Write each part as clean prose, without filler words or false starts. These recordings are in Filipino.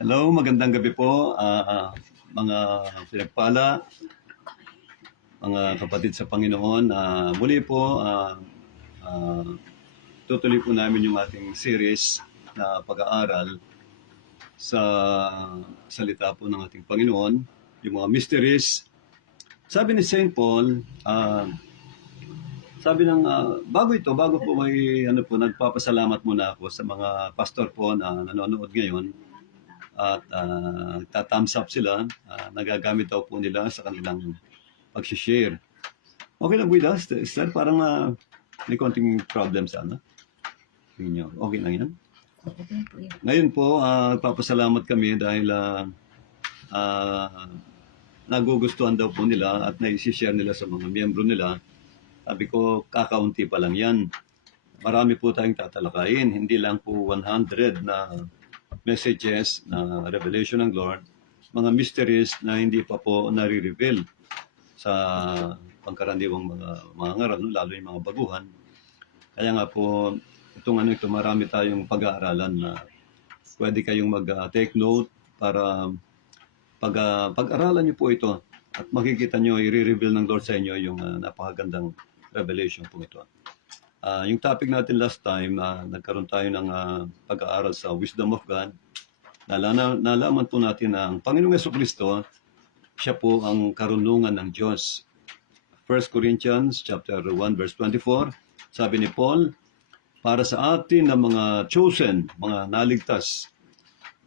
Hello, magandang gabi po, mga pinagpala, mga kapatid sa Panginoon. Muli po, tutuloy po namin yung ating series na pag-aaral sa salita po ng ating Panginoon, yung mga mysteries. Sabi ni St. Paul, bago po may nagpapasalamat muna ako sa mga pastor po na nanonood ngayon at nagta-thumbs up sila, nagagamit daw po nila sa kanilang pag-share. Okay lang with us, Esther? Parang may konting problem sana. Okay lang yan? Ngayon po, nagpapasalamat kami dahil nagugustuhan daw po nila at naisishare nila sa mga miyembro nila. Sabi ko, kakaunti pa lang yan. Marami po tayong tatalakayin. Hindi lang po 100 na messages na revelation ng Lord. Mga mysteries na hindi pa po nare-reveal sa pangkaraniwang mga ngaral, lalo yung mga baguhan. Kaya nga po, ito marami tayong pag-aaralan na pwede kayong mag-take note para pag-aralan niyo po ito at makikita niyo, i-reveal ng Lord sa inyo yung napakagandang revelation po ito. Yung topic natin last time, nagkaroon tayo ng pag-aaral sa wisdom of God. Nalaman po natin na ang Panginoong Jesucristo, siya po ang karunungan ng Diyos. 1 Corinthians chapter 1 verse 24, sabi ni Paul, para sa atin na mga chosen, mga naligtas,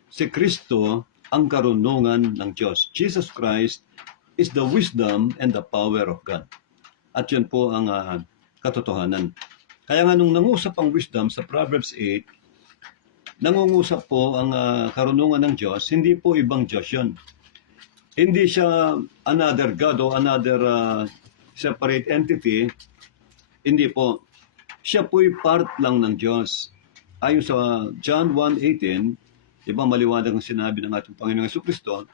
si Kristo ang karunungan ng Diyos. Jesus Christ is the wisdom and the power of God. At yun po ang katotohanan. Kaya nga nung nangusap ang wisdom sa Proverbs 8, nangungusap po ang karunungan ng Diyos, hindi po ibang Diyos yun. Hindi siya another God o another separate entity. Hindi po. Siya po'y part lang ng Diyos. Ayon sa John 1:18, di ba maliwanag ang sinabi ng ating Panginoong Jesucristo,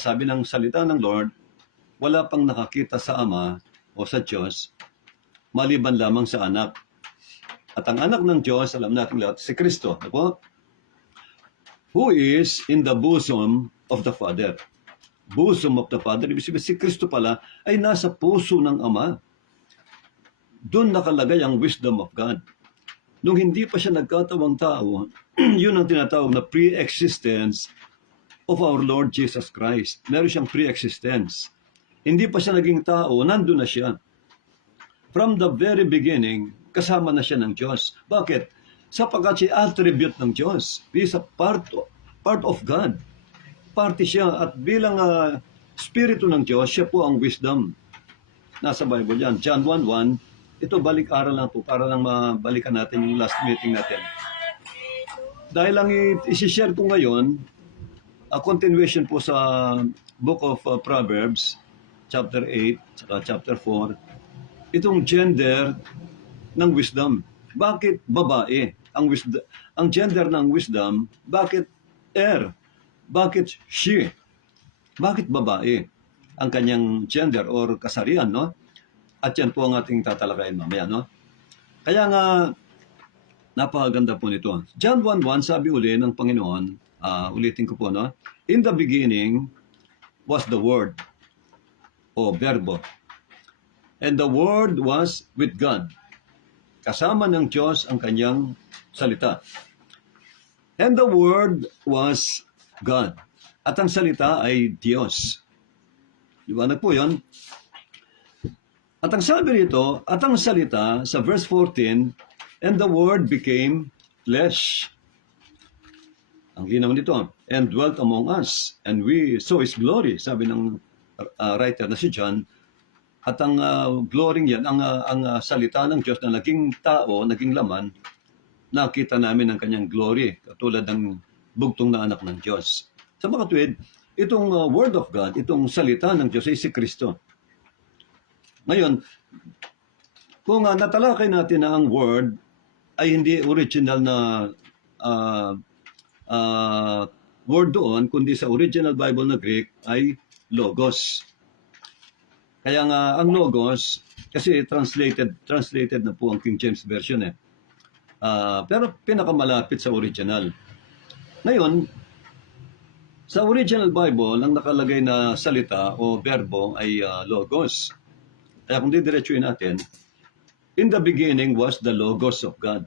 sabi ng salita ng Lord, wala pang nakakita sa Ama o sa Diyos, maliban lamang sa anak. At ang anak ng Diyos, alam natin lahat, si Kristo. Diba? Who is in the bosom of the Father. Bosom of the Father. Ibig sabihin, si Kristo pala ay nasa puso ng Ama. Doon nakalagay ang wisdom of God. Nung hindi pa siya nagkatawang tao, yun ang tinatawag na pre-existence of our Lord Jesus Christ. Meron siyang pre-existence. Hindi pa siya naging tao, nandun na siya. From the very beginning, kasama na siya ng Diyos. Bakit? Sapagkat siya attribute ng Diyos. He is a part of God. Parte siya at bilang spirito ng Diyos, siya po ang wisdom. Nasa Bible yan. John 1:1. Ito balik-aral lang po para lang mabalikan natin yung last meeting natin. Dahil lang isi-share ko ngayon, a continuation po sa Book of Proverbs, chapter 8, saka chapter 4, itong gender ng wisdom. Bakit babae? Ang gender ng wisdom, bakit bakit she? Bakit babae ang kanyang gender or kasarian, no? At yan po ang ating tatalakayin mamaya, no? Kaya nga, napakaganda po nito. John 1:1, sabi uli ng Panginoon, ulitin ko po, no? In the beginning was the Word, o verbo. And the Word was with God. Kasama ng Diyos ang kanyang salita. And the Word was God. At ang salita ay Diyos. Liwanag po yun. At ang sabi rito, at ang salita sa verse 14, and the Word became flesh. Ang ginawa nito, and dwelt among us, and we saw His glory. Sabi ng writer na si John, at ang glory yan, ang salita ng Diyos na naging tao, naging laman, nakita namin ang kanyang glory, katulad ng bugtong na anak ng Diyos. Sa mga tuwid, itong Word of God, itong salita ng Diyos ay si Kristo. Ngayon, kung natalakay natin na ang Word ay hindi original na word doon, kundi sa original Bible na Greek ay Logos. Kaya nga, ang Logos, kasi translated na po ang King James Version eh. Pero pinakamalapit sa original. Ngayon, sa original Bible, ang nakalagay na salita o verbo ay logos. Kaya kung didiretsuin natin, in the beginning was the Logos of God.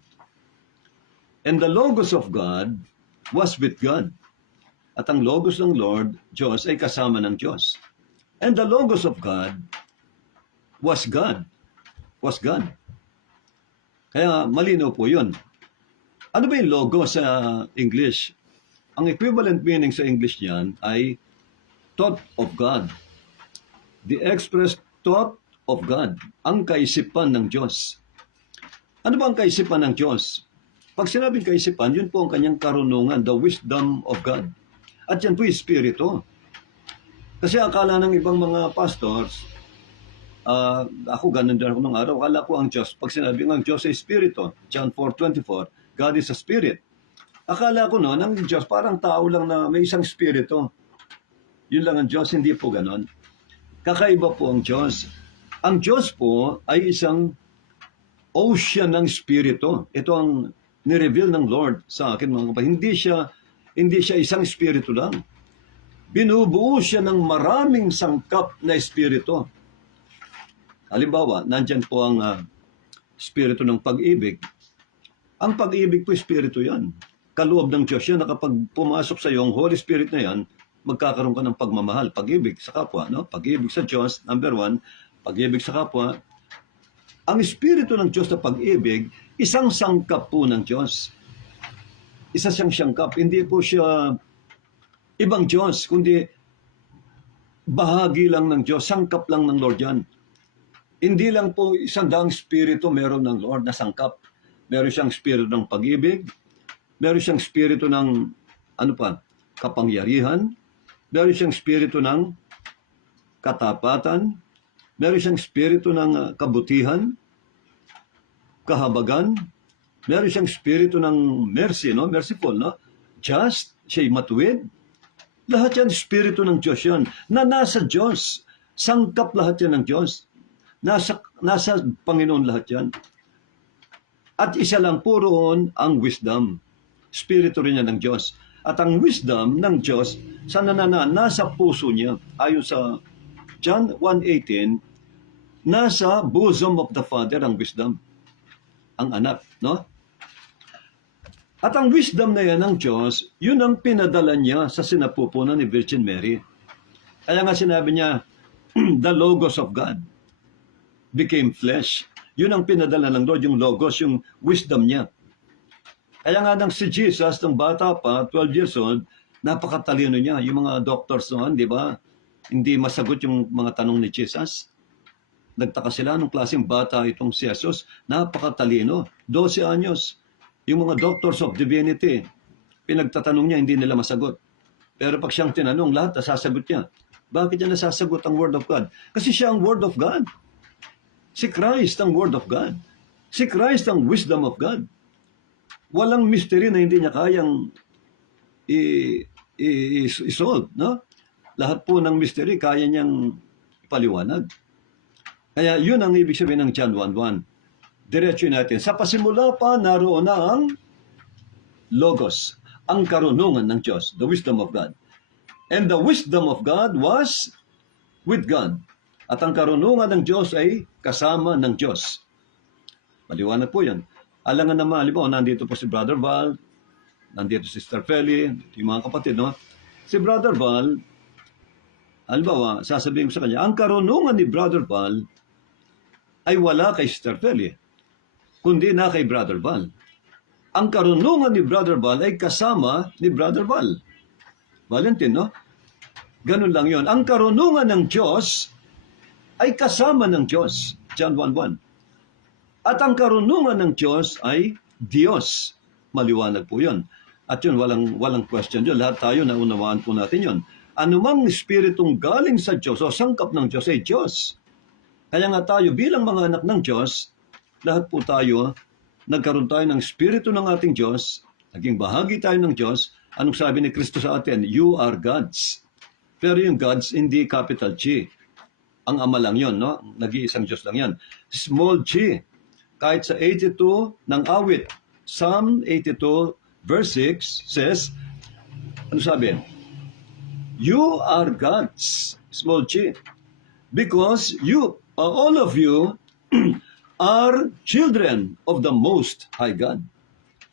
And the Logos of God was with God. At ang Logos ng Lord, Diyos, ay kasama ng Diyos. And the Logos of God was God. Was God. Kaya malinaw po yun. Ano ba yung Logos sa English? Ang equivalent meaning sa English niyan ay thought of God. The expressed thought of God. Ang kaisipan ng Diyos. Ano ba ang kaisipan ng Diyos? Pag sinabing kaisipan, yun po ang kanyang karunungan, the wisdom of God. At yan po yung Espiritu. Kasi akala ng ibang mga pastors, ako ganun din ako nung araw, akala ko ang Diyos, pag sinabing ang Diyos ay Espiritu, John 4:24, God is a Spirit. Akala ko noon, ang Diyos parang tao lang na may isang Espiritu. Yun lang ang Diyos, hindi po ganon. Kakaiba po ang Diyos. Ang Diyos po ay isang ocean ng Espiritu. Ito ang nireveal ng Lord sa akin mga kapatid. Hindi siya isang Espiritu lang. Binubuo siya ng maraming sangkap na Espiritu. Halimbawa, nandyan po ang Espiritu ng pag-ibig. Ang pag-ibig po, Espiritu yan. Kaloob ng Diyos yan na kapag pumasok sa iyo ang Holy Spirit na yan, magkakaroon ka ng pagmamahal, pag-ibig sa kapwa. No? Pag-ibig sa Diyos, number 1, pag-ibig sa kapwa. Ang Espiritu ng Diyos na pag-ibig, isang sangkap po ng Diyos. Isa siyang sangkap. Hindi po siya ibang Diyos, kundi bahagi lang ng Diyos, sangkap lang ng Lord yan. Hindi lang po isang daang Espiritu meron ng Lord na sangkap. Meron siyang Espiritu ng pag-ibig, meron siyang Espiritu ng, kapangyarihan, meron siyang Espiritu ng katapatan, meron siyang Espiritu ng kabutihan, kahabagan, meron siyang Espiritu ng mercy, no? Merciful, no? Just, siya'y matuwid. Lahat yan, Espiritu ng Diyos yan, na nasa Diyos. Sangkap lahat yan ng Diyos. Nasa Panginoon lahat yan. At isa lang po roon ang wisdom. Espiritu rin yan ng Diyos. At ang wisdom ng Diyos, nasa puso niya. Ayon sa John 1:18, nasa bosom of the Father ang wisdom. Ang anak, no? At ang wisdom na yan ng Diyos, yun ang pinadala niya sa sinapupunan ni Virgin Mary. Kaya nga sinabi niya, the Logos of God became flesh. Yun ang pinadala ng Lord, yung Logos, yung wisdom niya. Kaya nga nang si Jesus, ng bata pa, 12 years old, napakatalino niya. Yung mga doctors noon, di ba? Hindi masagot yung mga tanong ni Jesus. Nagtaka sila nung klaseng bata itong si Jesus. Napakatalino. 12 anyos. Yung mga doctors of divinity, pinagtatanong niya, hindi nila masagot. Pero pag siyang tinanong, lahat nasasagot niya. Bakit niya nasasagot ang Word of God? Kasi siya ang Word of God. Si Christ ang Word of God. Si Christ ang wisdom of God. Walang mystery na hindi niya kayang i-solve. No? Lahat po ng mystery kaya niyang ipaliwanag. Kaya yun ang ibig sabihin ng John 1:1. Diretso natin. Sa pasimula pa, naroon na ang Logos, ang karunungan ng Diyos, the wisdom of God. And the wisdom of God was with God. At ang karunungan ng Diyos ay kasama ng Diyos. Maliwanag po yan. Alangan naman, halimbawa, nandito po si Brother Val, nandito si Sister Feli, yung mga kapatid, no? Si Brother Val, halimbawa, sasabihin ko sa kanya, ang karunungan ni Brother Val ay wala kay Sister Feli, kundi na kay Brother Val. Ang karunungan ni Brother Val ay kasama ni Brother Val. Valentin, no? Ganun lang yon. Ang karunungan ng Diyos ay kasama ng Diyos. John 1:1. At ang karunungan ng Diyos ay Diyos. Maliwanag po yun. At yun, walang question yun. Lahat tayo, naunawaan po natin yun. Anumang espiritong galing sa Diyos o sangkap ng Diyos ay Diyos. Kaya nga tayo, bilang mga anak ng Diyos, lahat po tayo, nagkaroon tayo ng espiritu ng ating Diyos, naging bahagi tayo ng Diyos. Anong sabi ni Kristo sa atin? You are gods. Pero yung gods, hindi capital G. Ang ama lang yun, no? Nag-iisang Diyos lang yan. Small g. Kahit sa 82 ng awit, Psalm 82 verse 6 says, Ano sabi? You are God's, small g. Because you, all of you, are children of the Most High God.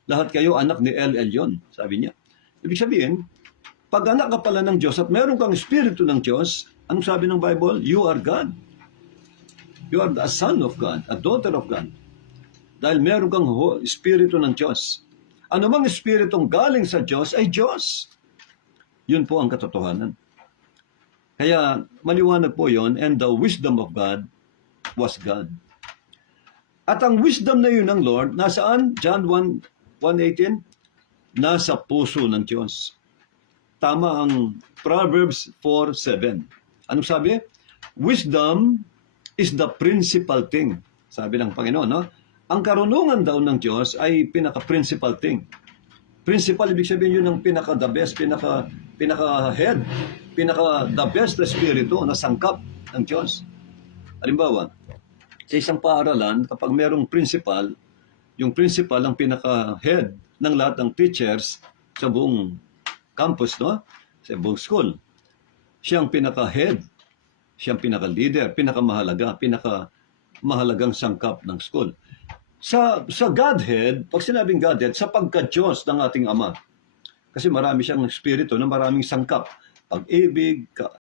Lahat kayo anak ni El Elyon, sabi niya. Ibig sabihin, pag anak ka pala ng Diyos at meron kang espiritu ng Diyos, anong sabi ng Bible? You are God. You are a son of God, a daughter of God. Dahil meron kang espiritu ng Diyos. Ano mang espiritong galing sa Diyos ay Diyos. Yun po ang katotohanan. Kaya maliwanag po yon, and the wisdom of God was God. At ang wisdom na yun ng Lord, nasaan? John 1:18, nasa puso ng Diyos. Tama ang Proverbs 4:7. Anong sabi? Wisdom is the principal thing. Sabi ng Panginoon, no? Ang karunungan daw ng Diyos ay pinaka-principal thing. Principal, ibig sabihin yun ang pinaka-the best, pinaka-head, pinaka-the best na spirito na sangkap ng Diyos. Halimbawa, sa isang paaralan, kapag merong principal, yung principal ang pinaka-head ng lahat ng teachers sa buong campus, no? Sa buong school. Siya ang pinaka-head, siya ang pinaka-leader, pinaka-mahalaga, pinaka-mahalagang sangkap ng school. Sa Godhead, pag sinabing Godhead, sa pagka-Diyos ng ating Ama. Kasi marami siyang espiritu na maraming sangkap. Pag-ibig,